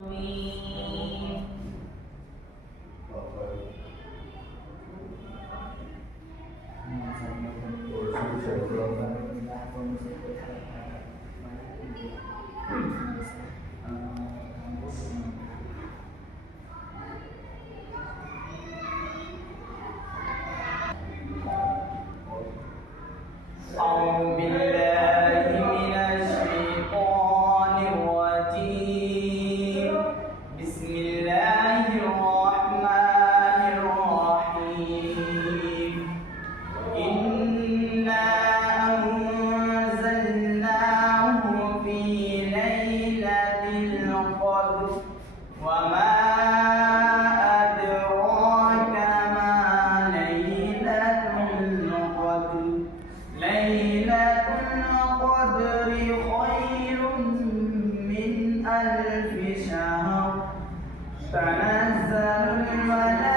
أعوذ بالله من الشيطان الرجيم. بسم الله الرحمن الرحيم. إنا أنزلناه في ليلة القدر وما أدراك ما ليلة القدر. ليلة القدر خير من ألف شهر. تنزل الملائكة